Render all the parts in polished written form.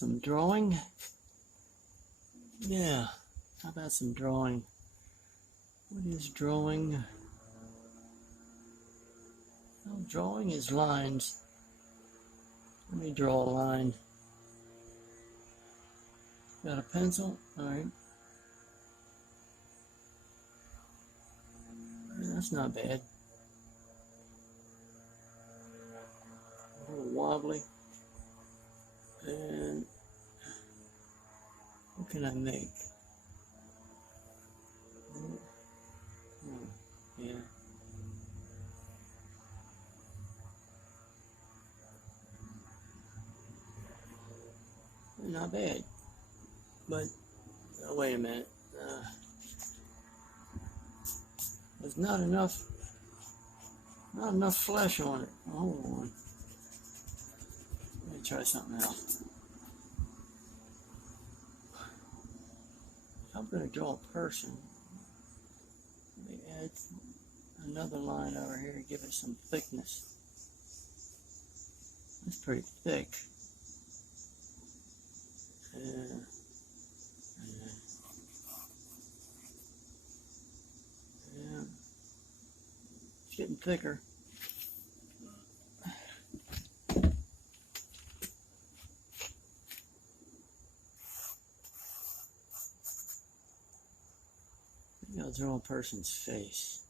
some drawing? Yeah, how about some drawing? What is drawing? Well, drawing is lines. Let me draw a line. Got a pencil? Alright. Yeah, that's not bad. A little wobbly. And what can I make? Yeah. Not bad. But, oh, wait a minute. There's not enough flesh on it. Hold on. Let me try something else. I'm going to draw a person. Let me add another line over here to give it some thickness. That's pretty thick. Yeah. It's getting thicker. Maybe I'll draw a person's face.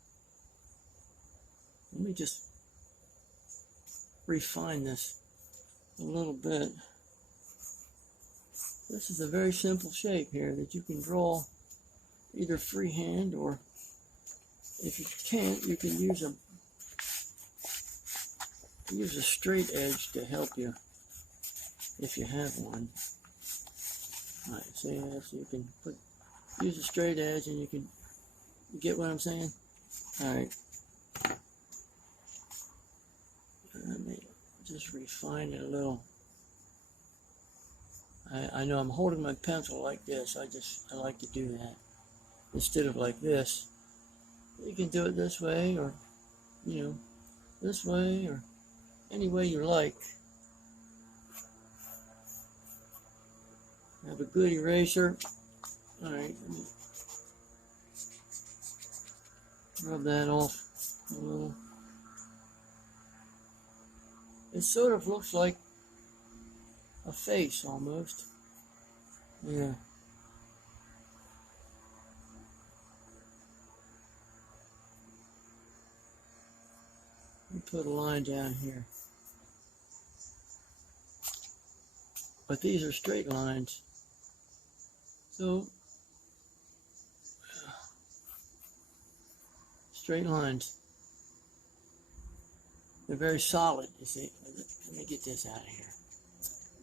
Let me just refine this a little bit. This is a very simple shape here that you can draw either freehand, or if you can't, you can use a straight edge to help you if you have one. Alright, so you can use a straight edge and you get what I'm saying? Alright. Let me just refine it a little. I know I'm holding my pencil like this. I like to do that. Instead of like this. You can do it this way, or, this way, or any way you like. Have a good eraser. Alright, let me rub that off a little. It sort of looks like a face almost. Yeah. Let me put a line down here. But these are straight lines. So, straight lines. They're very solid, you see. Let me get this out of here.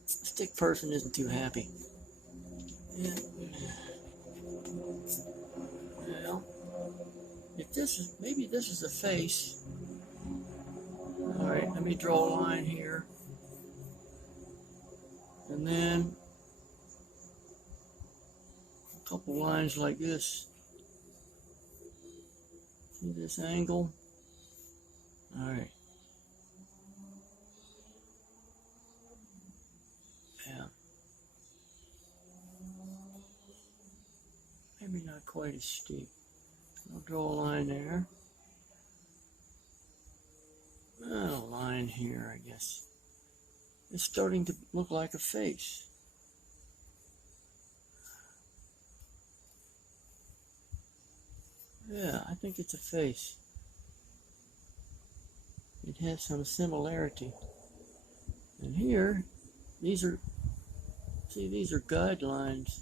Stick person isn't too happy. Yeah. Well, maybe this is a face. Alright, let me draw a line here. And then a couple lines like this. See this angle? Alright. Yeah. Maybe not quite as steep. I'll draw a line there. A line here, I guess. It's starting to look like a face. Yeah, I think it's a face. It has some similarity. And here, these are guidelines.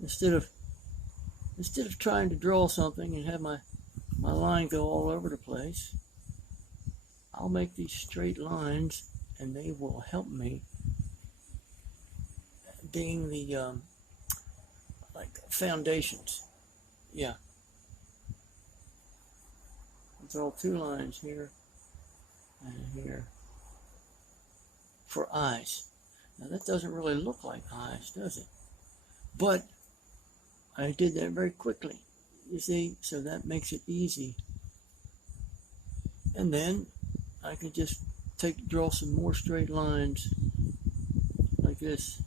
Instead of trying to draw something and have my line go all over the place, I'll make these straight lines, and they will help me being the like foundations. Yeah. I'll draw two lines here and here for eyes. Now that doesn't really look like eyes, does it? But I did that very quickly, you see, so that makes it easy. And then I can just draw some more straight lines like this.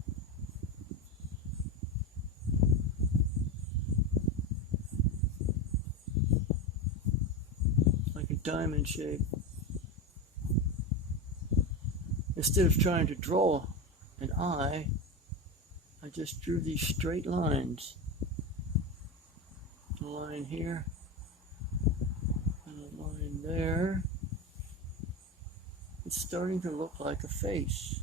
diamond shape. Instead of trying to draw an eye, I just drew these straight lines. A line here, and a line there. It's starting to look like a face.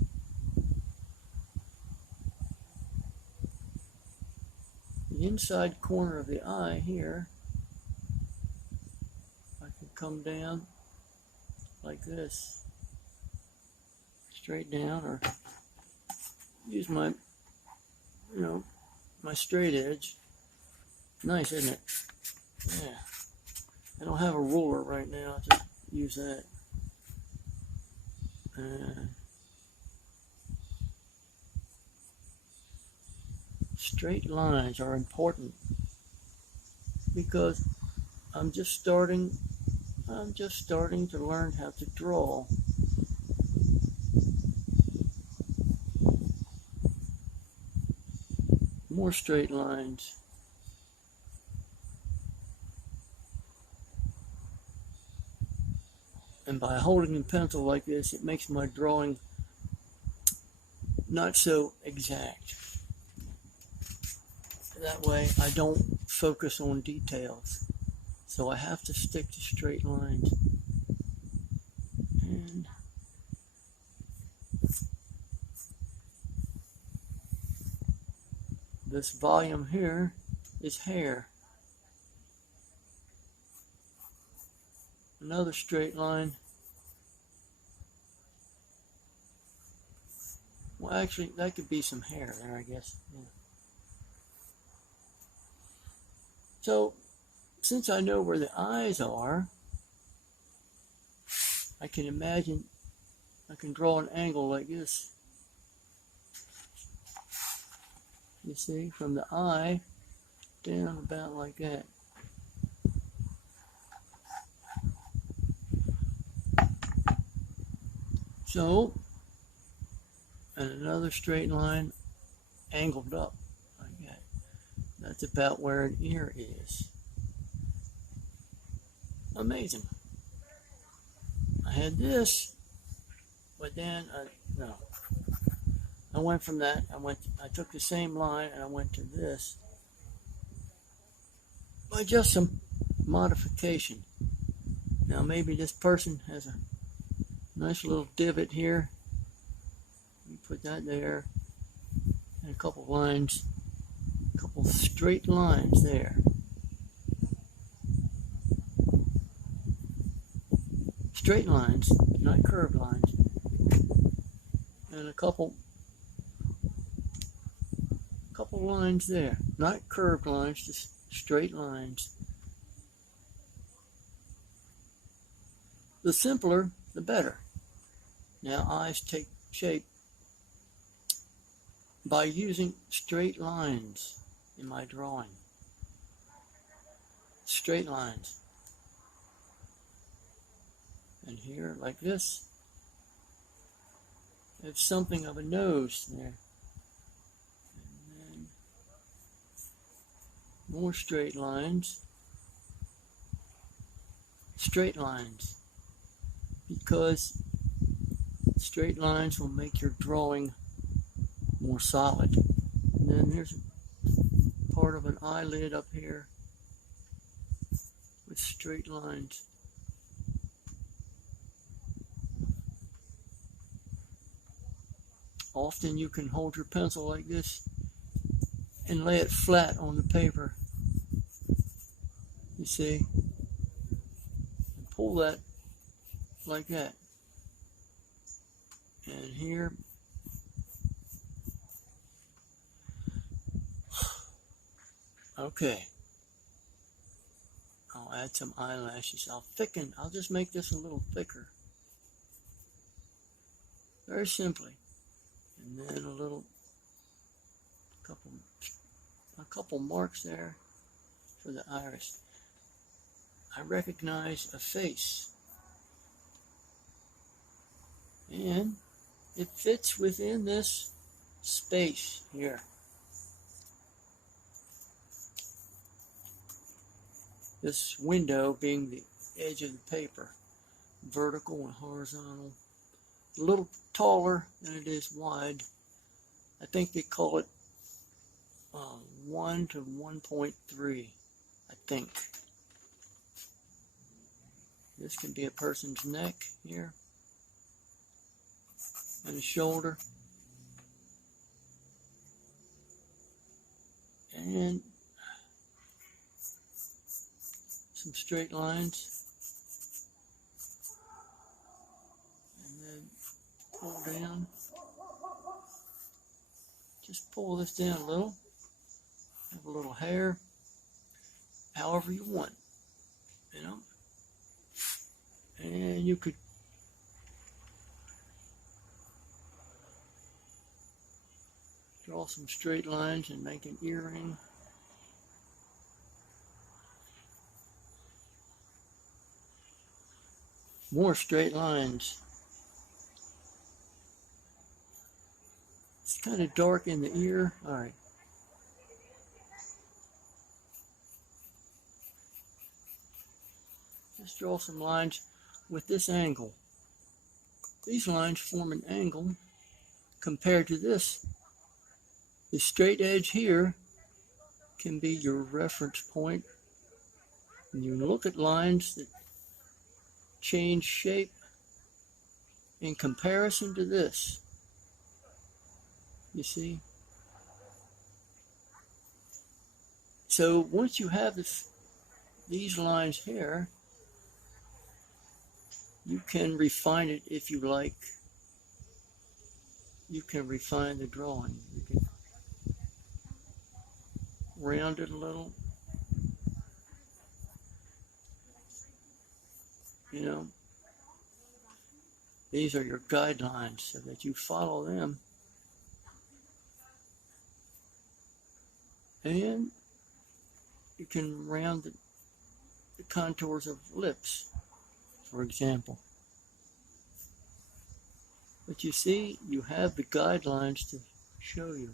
The inside corner of the eye here, I can come down like this, straight down, or use my, my straight edge. Nice, isn't it? Yeah. I don't have a ruler right now, just use that. Straight lines are important because I'm just starting to learn how to draw. More straight lines. And by holding the pencil like this, it makes my drawing not so exact. That way I don't focus on details. So I have to stick to straight lines. And this volume here is hair. Another straight line. Well, actually, that could be some hair there, I guess. Yeah. So, since I know where the eyes are, I can imagine I can draw an angle like this. You see, from the eye down about like that. So, and another straight line angled up like that. That's about where an ear is. Amazing. I had this, but then I went from that. I took the same line and I went to this by just some modification. Now maybe this person has a nice little divot here. You put that there, and a couple lines, a couple straight lines there. Straight lines, not curved lines. And a couple lines there, not curved lines, just straight lines. The simpler, the better. Now eyes take shape by using straight lines in my drawing. Straight lines. And here, like this, there's something of a nose there. And then more straight lines. Straight lines. Because straight lines will make your drawing more solid. And then there's part of an eyelid up here with straight lines. Often you can hold your pencil like this and lay it flat on the paper. You see? And pull that like that. And here, okay. I'll add some eyelashes. I'll just make this a little thicker. Very simply. And then a couple marks there for the iris. I recognize a face. And it fits within this space here. This window being edge of the paper, vertical and horizontal. A little taller than it is wide. I think they call it 1 to 1.3, I think. This can be a person's neck here and the shoulder. And some straight lines. And then pull down. Just pull this down a little. Have a little hair. However you want. You know? And you could draw some straight lines and make an earring. More straight lines. It's kind of dark in the ear. All right. Just draw some lines with this angle. These lines form an angle compared to this. The straight edge here can be your reference point. And you look at lines that change shape in comparison to this. You see? So once you have these lines here, you can refine it if you like. You can refine the drawing. You can round it a little. You know, these are your guidelines so that you follow them. And you can round the contours of lips, for example. But you see, you have the guidelines to show you.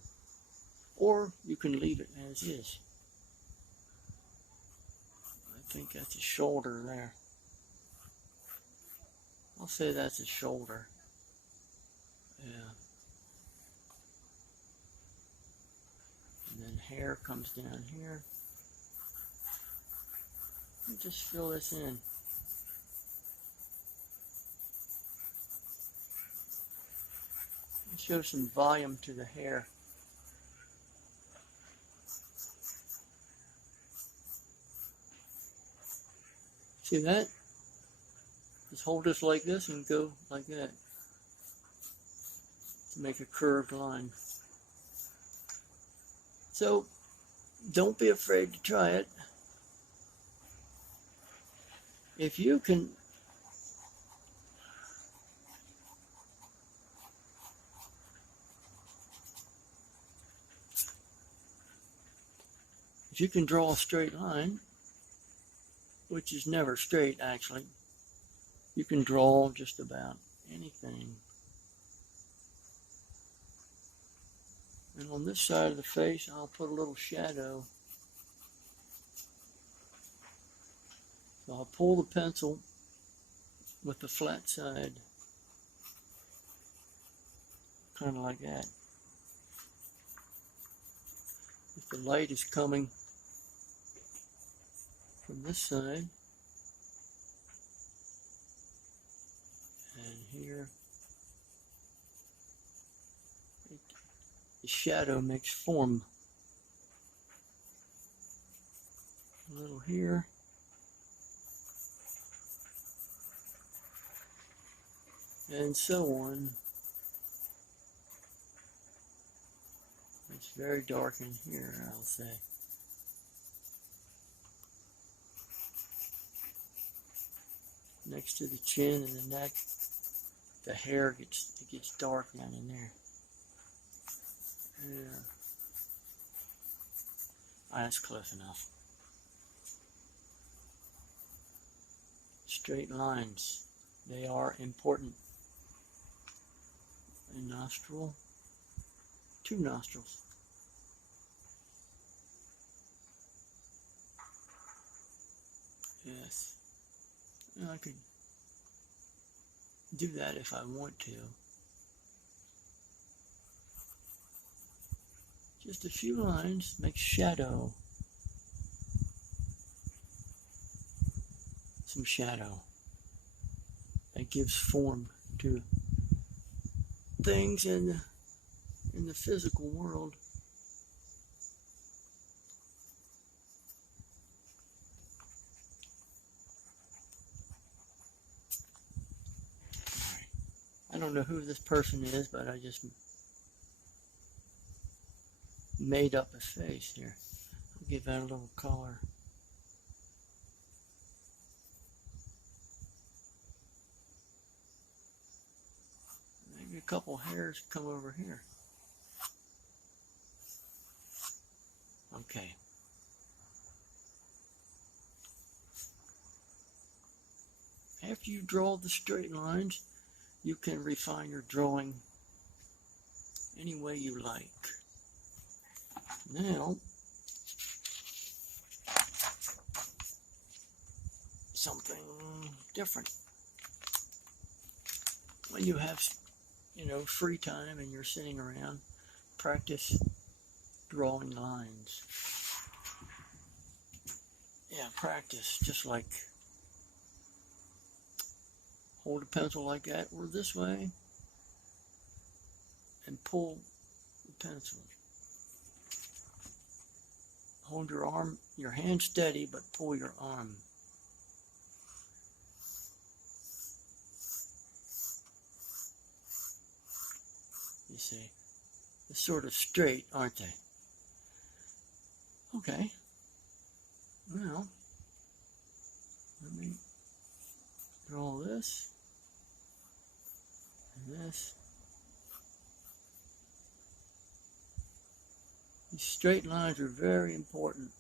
Or you can leave it as is. I think that's a shoulder there. I'll say that's a shoulder. Yeah. And then hair comes down here. And just fill this in. And show some volume to the hair. See that? Just hold this like this and go like that to make a curved line. So don't be afraid to try it. If you can draw a straight line, which is never straight actually, you can draw just about anything. And on this side of the face, I'll put a little shadow. So I'll pull the pencil with the flat side, kind of like that. If the light is coming from this side, and here, the shadow makes form. A little here. And so on. It's very dark in here, I'll say. Next to the chin and the neck, the hair gets dark down in there. Yeah. That's close enough. Straight lines, they are important. A nostril, 2 nostrils. Yes. I could do that if I want to. Just a few lines, make shadow. Some shadow. That gives form to things in the physical world. I don't know who this person is, but I just made up a face here. I'll give that a little color. Maybe a couple hairs come over here. Okay. After you draw the straight lines, you can refine your drawing any way you like. Now, something different. When you have, free time and you're sitting around, practice drawing lines. Yeah, practice, just like hold a pencil like that or this way and pull the pencil. Hold your hand steady, but pull your arm. You see, they're sort of straight, aren't they? Okay. Now, let me draw this and this. These straight lines are very important.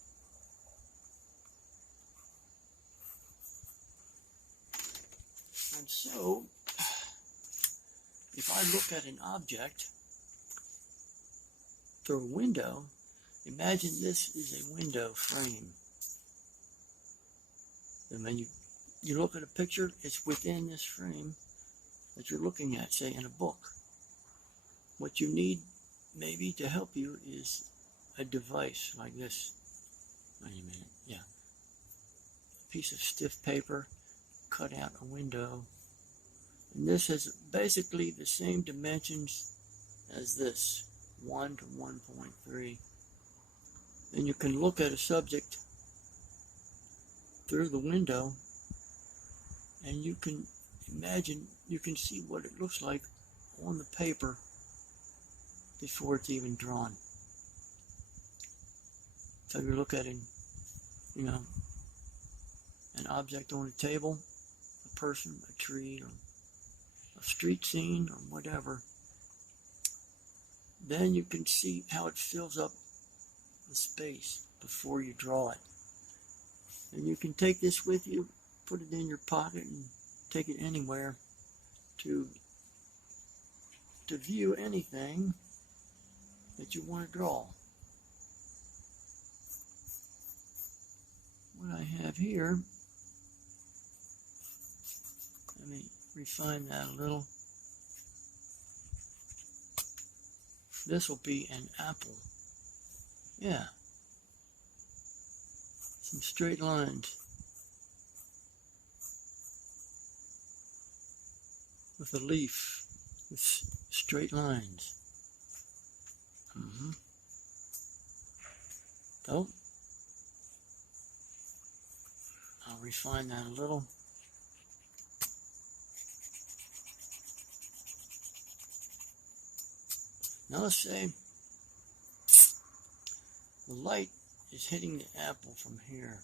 And so, if I look at an object through a window, imagine this is a window frame. And when you look at a picture, it's within this frame that you're looking at, say in a book. What you need maybe to help you is a device like this. Wait a minute, yeah. A piece of stiff paper, cut out a window. And this has basically the same dimensions as this, 1 to 1.3. And you can look at a subject through the window and you can imagine, you can see what it looks like on the paper before it's even drawn. So you're looking at an object on a table, a person, a tree, or a street scene, or whatever. Then you can see how it fills up the space before you draw it. And you can take this with you, put it in your pocket, and take it anywhere to view anything that you want to draw. What I have here, let me refine that a little. This will be an apple. Yeah. Some straight lines. With a leaf. With straight lines. So, I'll refine that a little. Now let's say the light is hitting the apple from here.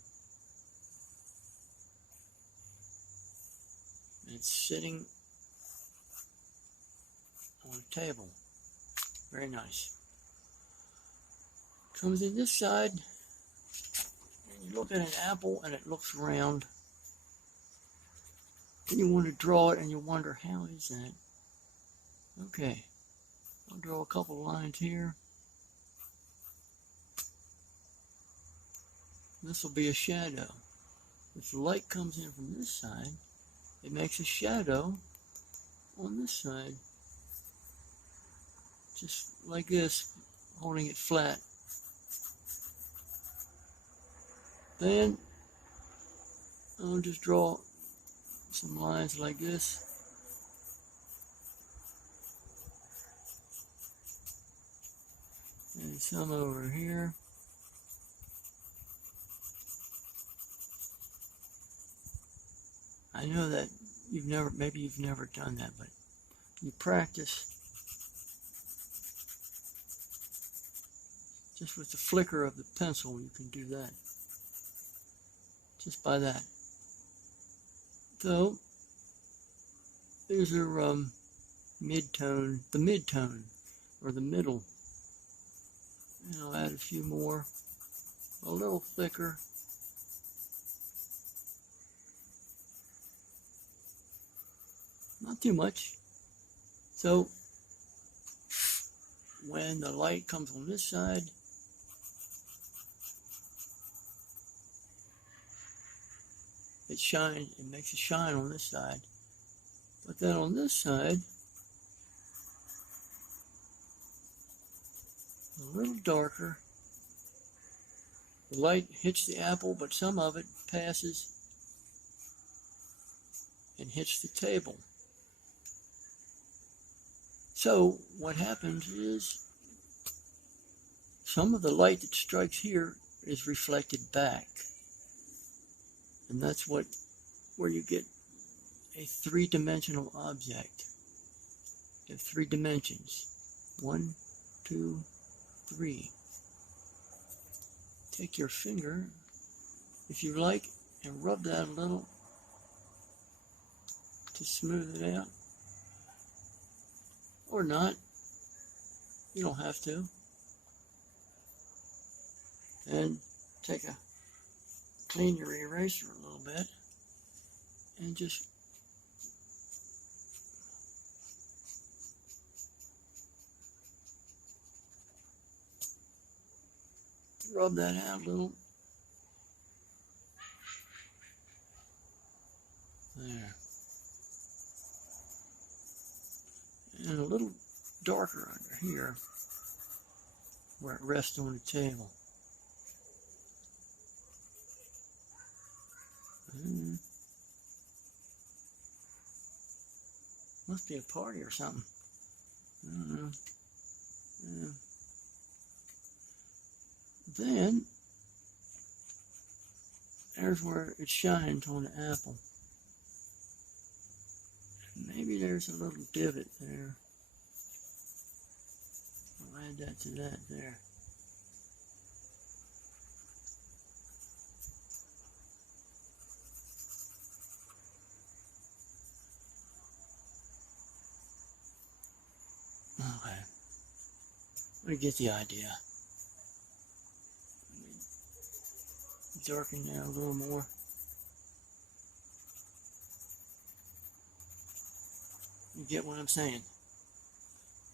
And it's sitting on a table. Very nice. Comes in this side, and you look at an apple and it looks round. Then you want to draw it and you wonder, how is that? Okay. I'll draw a couple lines here. This will be a shadow. if the light comes in from this side, it makes a shadow on this side. Just like this, holding it flat. Then I'll just draw some lines like this. And some over here. I know that maybe you've never done that, but you practice just with the flicker of the pencil. You can do that just by that. So these are mid-tone, the mid-tone or the middle. And I'll add a few more, a little thicker. Not too much. So when the light comes on this side, it makes a shine on this side. But then on this side, a little darker. The light hits the apple, but some of it passes and hits the table. So what happens is some of the light that strikes here is reflected back. And that's where you get a three-dimensional object. You have 3 dimensions. 1, 2, 3. Take your finger, if you like, and rub that a little to smooth it out. Or not. You don't have to. And clean your eraser a little bit and just rub that out a little. There. And a little darker under here where it rests on the table. Must be a party or something. I don't know. Yeah. Then there's where it shines on the apple. Maybe there's a little divot there. I'll add that to that there. Okay. We get the idea. Darken that a little more. You get what I'm saying?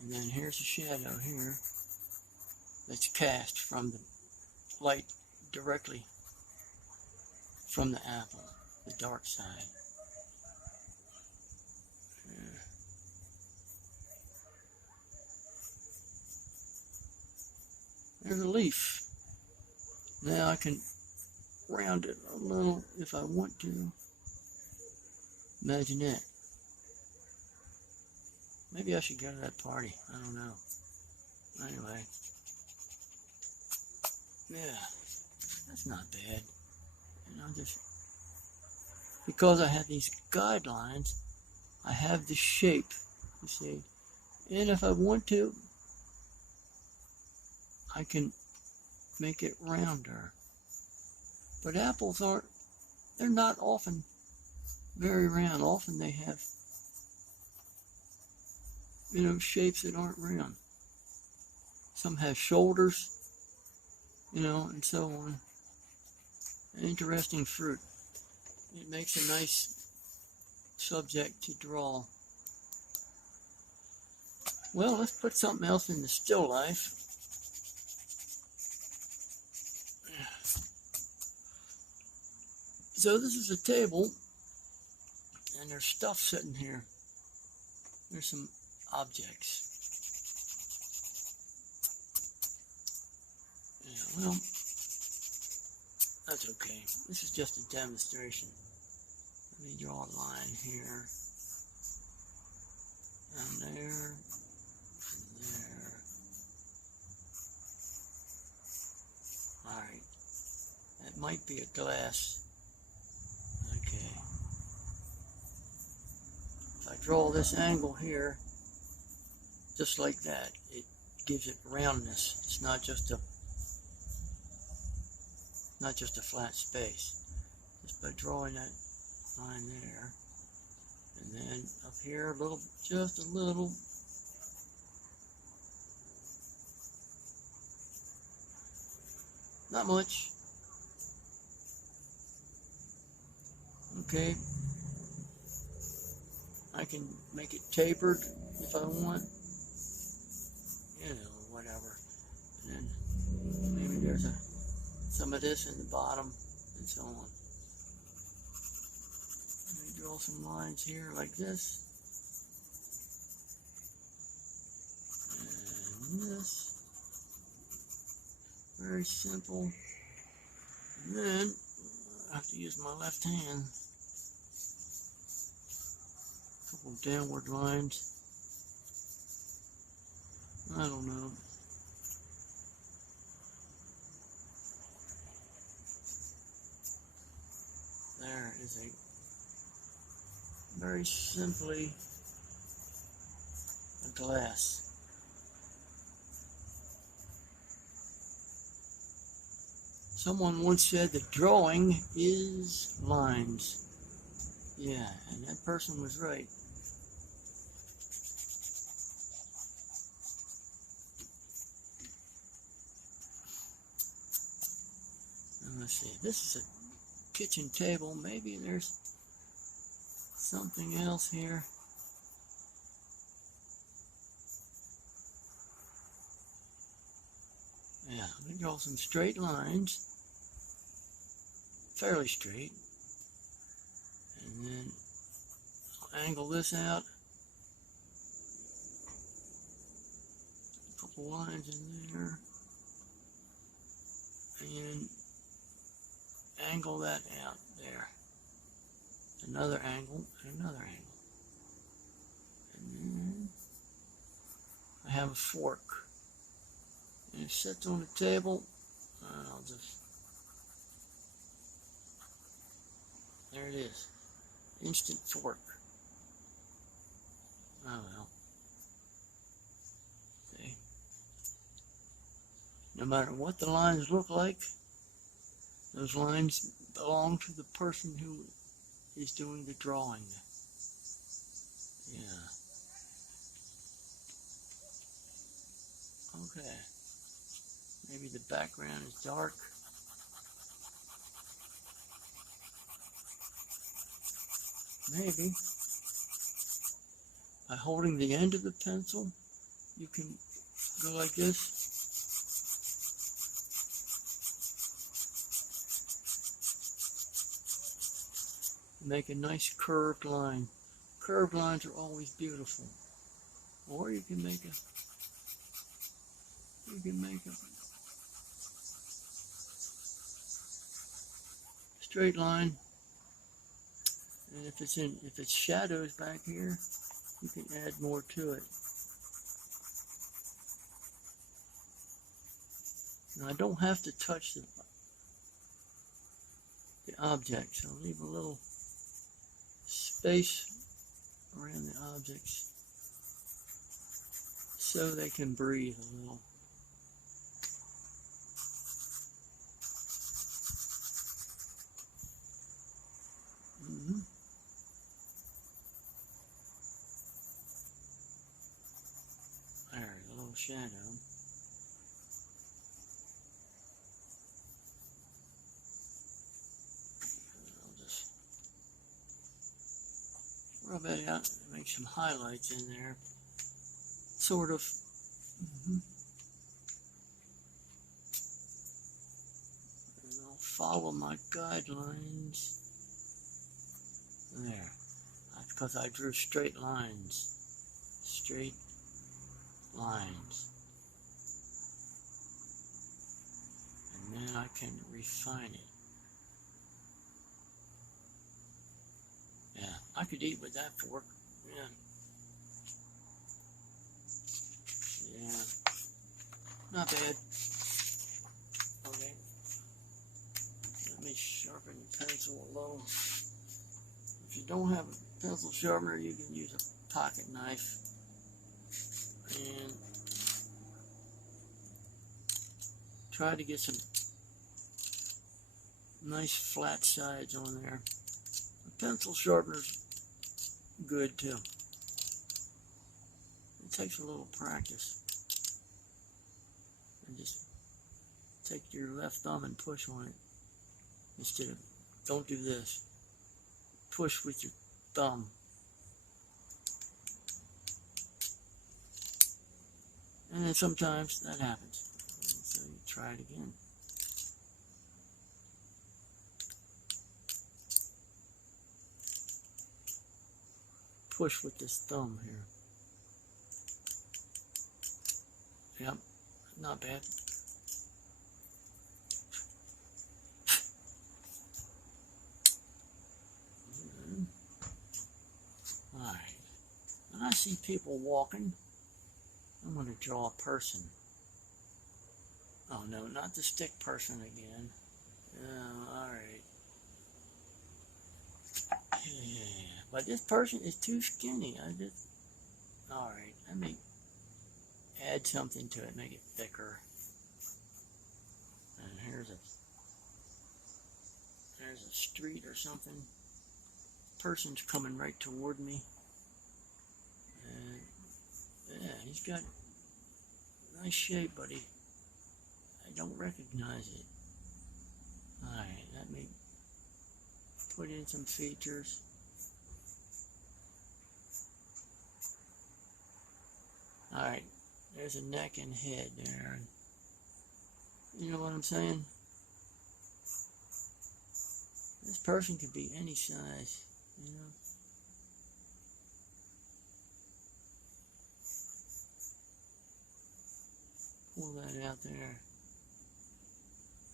And then here's a shadow here that's cast from the light directly from the apple, the dark side. There's a leaf. Now I can round it a little if I want to. Imagine that. Maybe I should go to that party. I don't know. Anyway. Yeah. That's not bad. And I'll just... Because I have these guidelines, I have the shape, you see. And if I want to, I can make it rounder. But apples they're not often very round. Often they have, shapes that aren't round. Some have shoulders, and so on. An interesting fruit. It makes a nice subject to draw. Well, let's put something else in the still life. So this is a table, and there's stuff sitting here. There's some objects. Yeah, well, that's okay. This is just a demonstration. Let me draw a line here, and there, and there. Alright, that might be a glass. Okay. If I draw this angle here, just like that, it gives it roundness. It's not just a flat space. Just by drawing that line there, and then up here a little, just a little. Not much. Okay. I can make it tapered if I want. You know, whatever. And then maybe there's some of this in the bottom and so on. Let me draw some lines here like this. And this. Very simple. And then I have to use my left hand. A couple downward lines. I don't know. There is a very simply a glass. Someone once said that drawing is lines. Yeah, and that person was right. And let's see, this is a kitchen table. Maybe there's something else here. Yeah, let me draw some straight lines. Fairly straight. And then I'll angle this out. A couple lines in there. And angle that out there. Another angle and another angle. And then I have a fork. And it sits on the table. I'll just, there it is. Instant fork. Oh well. Okay. No matter what the lines look like, those lines belong to the person who is doing the drawing. Yeah. Okay. Maybe the background is dark. Maybe. By holding the end of the pencil, you can go like this. Make a nice curved line. Curved lines are always beautiful. Or you can make a straight line. And if it's shadows back here, you can add more to it. Now I don't have to touch the object, so I'll leave a little space around the objects so they can breathe a little. There's a little shadow. I'll just rub it out and make some highlights in there. Sort of. And I'll follow my guidelines. There. That's because I drew straight lines. Straight lines. And then I can refine it. Yeah, I could eat with that fork. Yeah. Yeah. Not bad. Okay. Let me sharpen the pencil a little. If you don't have a pencil sharpener, you can use a pocket knife. And try to get some nice flat sides on there. A pencil sharpener's good too. It takes a little practice. And just take your left thumb and push on it. Instead of, don't do this. Push with your thumb. And then sometimes that happens. So you try it again. Push with this thumb here. Yep, not bad. Alright. When I see people walking, I'm going to draw a person. Oh no, not the stick person again. Oh, alright. Yeah. But this person is too skinny. Alright, let me add something to it, make it thicker. And here's a street or something. Person's coming right toward me. And yeah, he's got a nice shape, but I don't recognize it. Alright, let me put in some features. Alright, there's a neck and head there. You know what I'm saying? This person could be any size, you know. Pull that out there.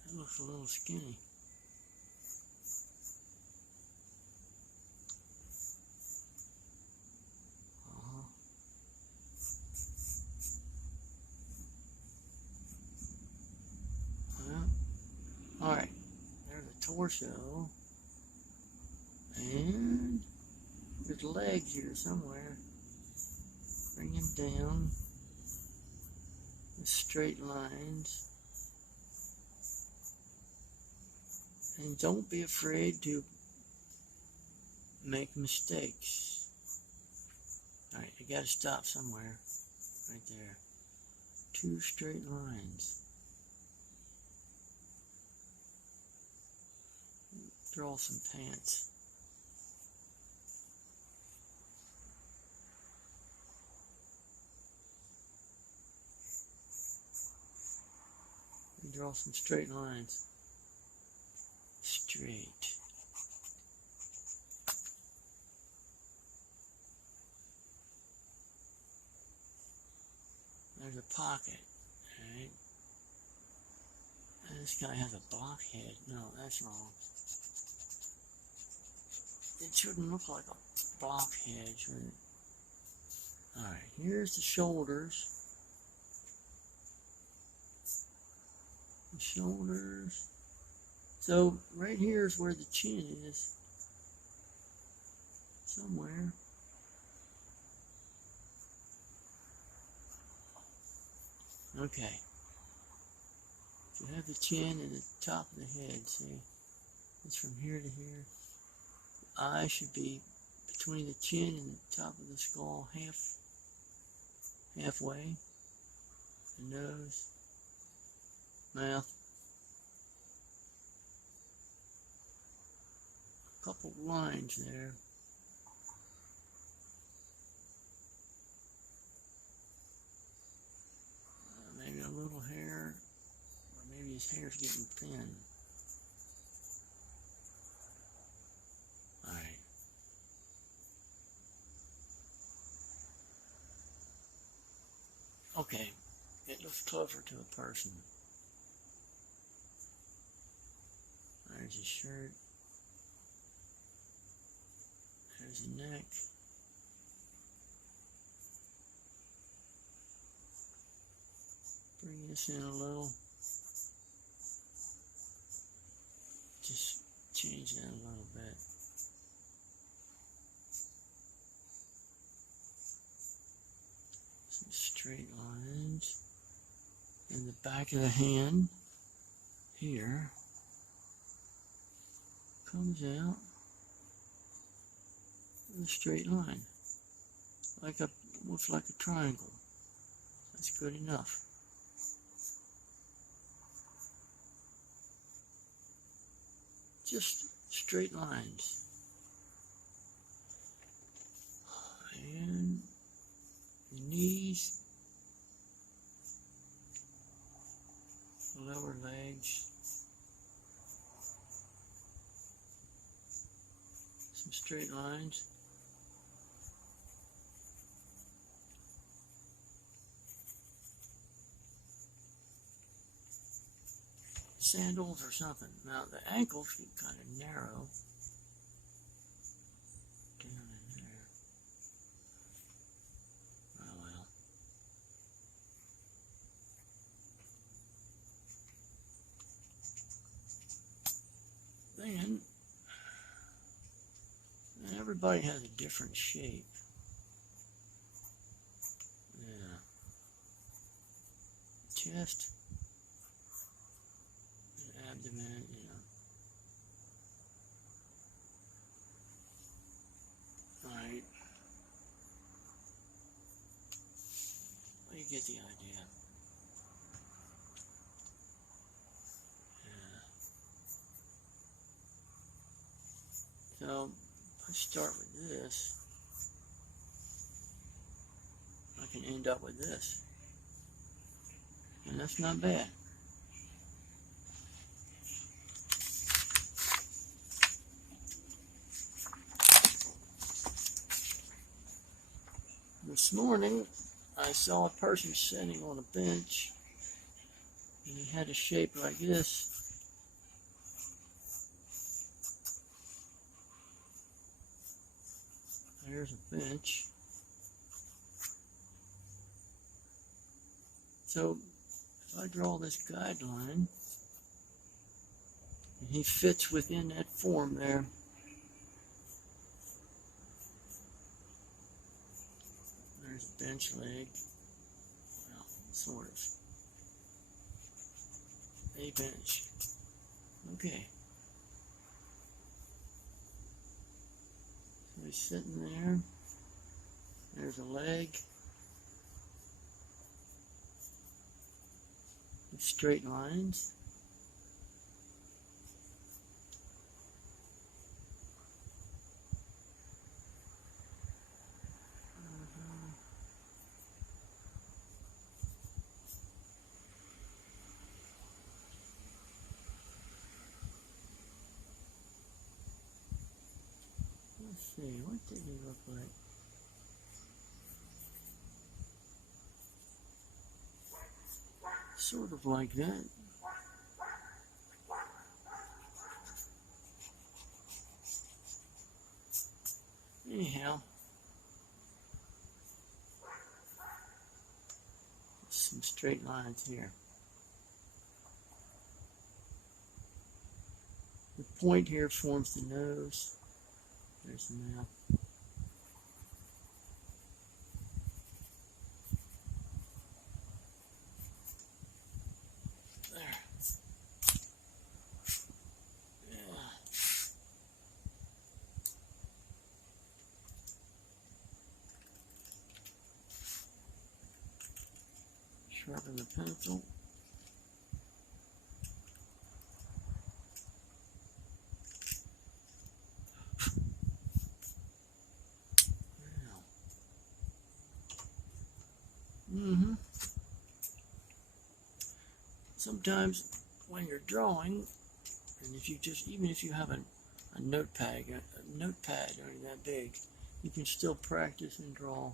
That looks a little skinny. Alright, there's a torso. And there's legs here somewhere. Bring him down. With straight lines. And don't be afraid to make mistakes. Alright, you gotta stop somewhere. Right there. 2 straight lines. Draw some pants. And draw some straight lines. Straight. There's a pocket, alright? This guy has a blockhead. No, that's wrong. It shouldn't look like a blockhead, should it? Alright, here's the shoulders. The shoulders. So, right here is where the chin is. Somewhere. Okay. You have the chin and the top of the head, see? It's from here to here. The eye should be between the chin and the top of the skull, halfway. The nose, mouth. A couple lines there. Maybe a little hair, or maybe his hair's getting thin. Alright. Okay, it looks closer to a person. There's his shirt. There's the neck. Bring this in a little. Just change that a little bit. Some straight lines. And the back of the hand here comes out with a straight line. Looks like a triangle. That's good enough. Just straight lines. And the knees, the lower legs, some straight lines. Sandals or something. Now the ankles get kind of narrow down in there. Oh well. Then everybody has a different shape. Yeah. Chest. Abdomen, Alright. Well, you get the idea. Yeah. So, if I start with this, I can end up with this. And that's not bad. This morning, I saw a person sitting on a bench, and he had a shape like this. There's a bench. So, if I draw this guideline, and he fits within that form there, there's a bench leg, well, sort of, a bench, okay, so he's sitting there, there's a leg, with straight lines, let's see, what did he look like? Sort of like that. Anyhow, some straight lines here. The point here forms the nose. There's the mouth. There. Yeah. Sharpen the pencil. Sometimes when you're drawing, and even if you have a notepad only that big, you can still practice and draw.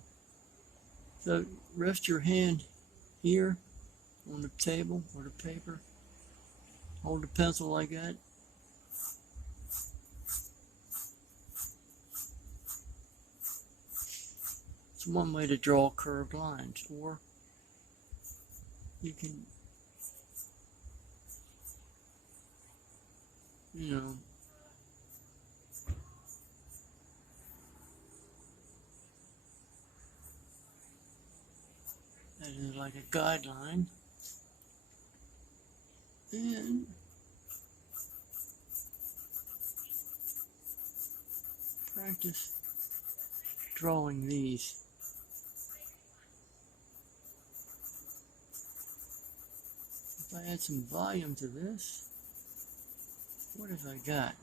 So rest your hand here on the table or the paper. Hold the pencil like that. It's one way to draw curved lines, or you can, you know, that is like a guideline. And practice drawing these. If I add some volume to this, what have I got?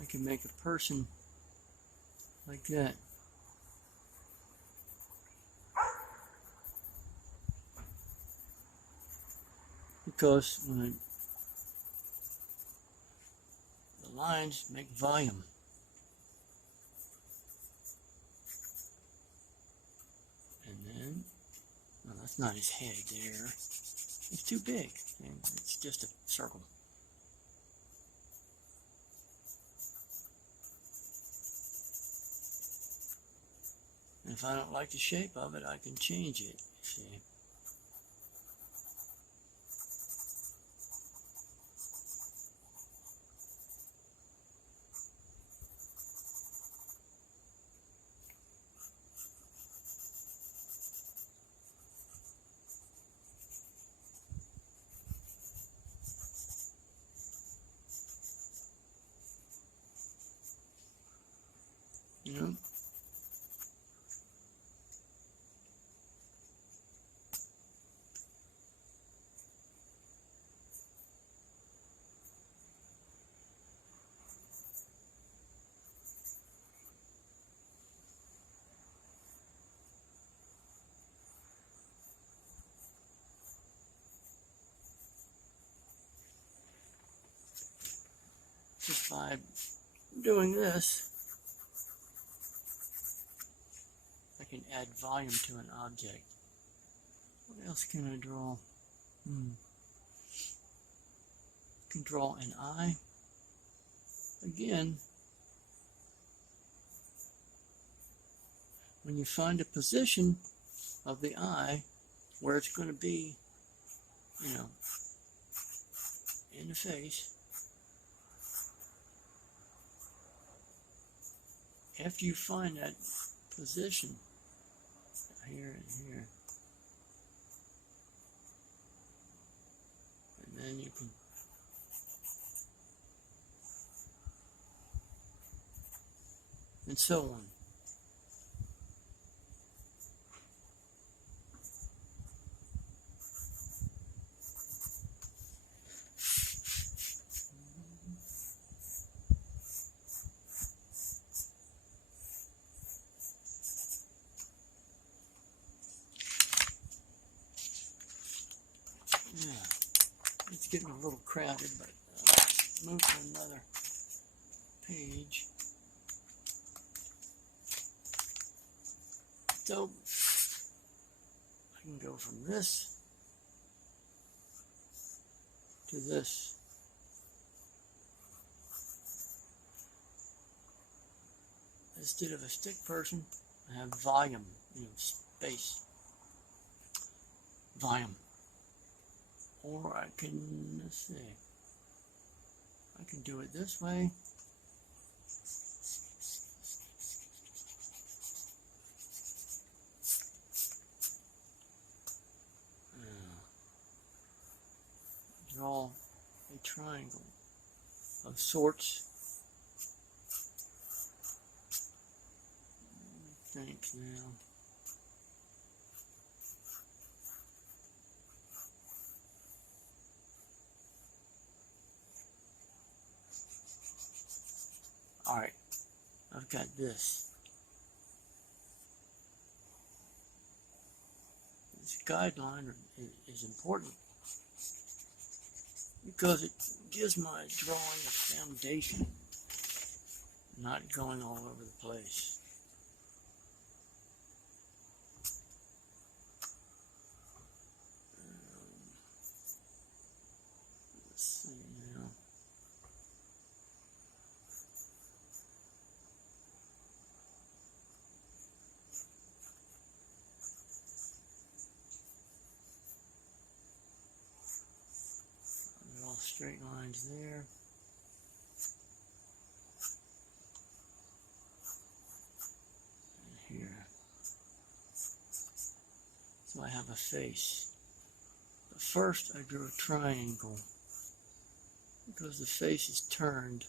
I can make a person like that. Because when the lines make volume. And then, well, that's not his head there. It's too big. And it's just a circle. And if I don't like the shape of it, I can change it. See? You know? Just by doing this, I can add volume to an object. What else can I draw? I can draw an eye. Again, when you find a position of the eye where it's going to be, you know, in the face, after you find that position here and here, and then you can and so on. Yeah, it's getting a little crowded, but move to another page. So I can go from this to this. Instead of a stick person, I have volume, you know, space, volume. Or I can, let's see, I can do it this way. Draw a triangle of sorts. Let me think now. Alright, I've got this. This guideline is important. because it gives my drawing a foundation, not going all over the place. Let's see now. All straight lines there. And here. So I have a face. But first I drew a triangle because the face is turned.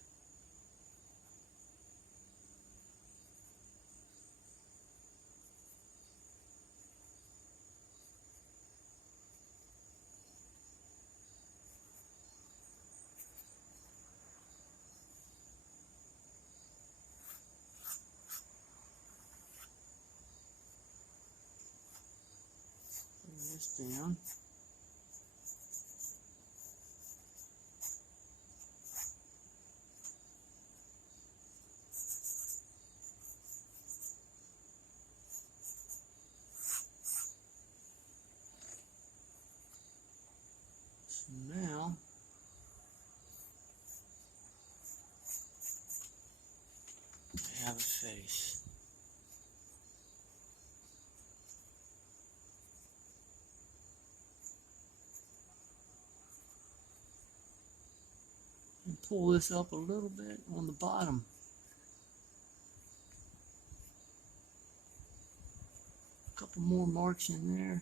Bring this down. So now I have a face. And pull this up a little bit on the bottom. A couple more marks in there.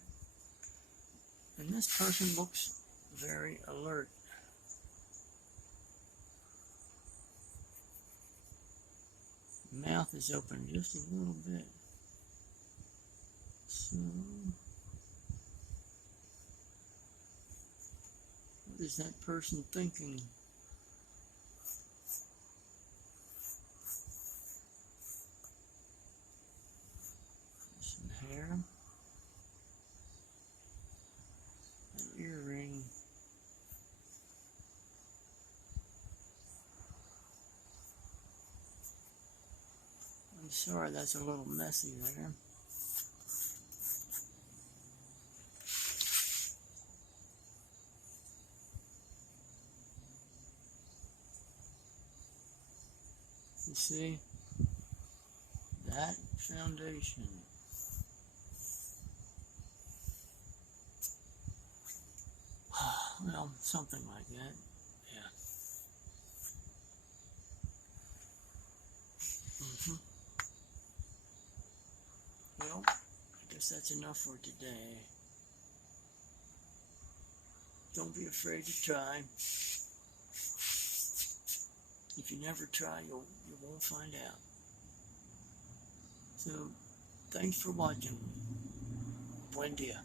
And this person looks very alert. Mouth is open just a little bit. So, what is that person thinking? Some hair. An earring. I'm sorry that's a little messy there. You see? That foundation. Well, something like that. Yeah. Well, I guess that's enough for today. Don't be afraid to try. If you never try, you won't find out. So, thanks for watching. Buen dia.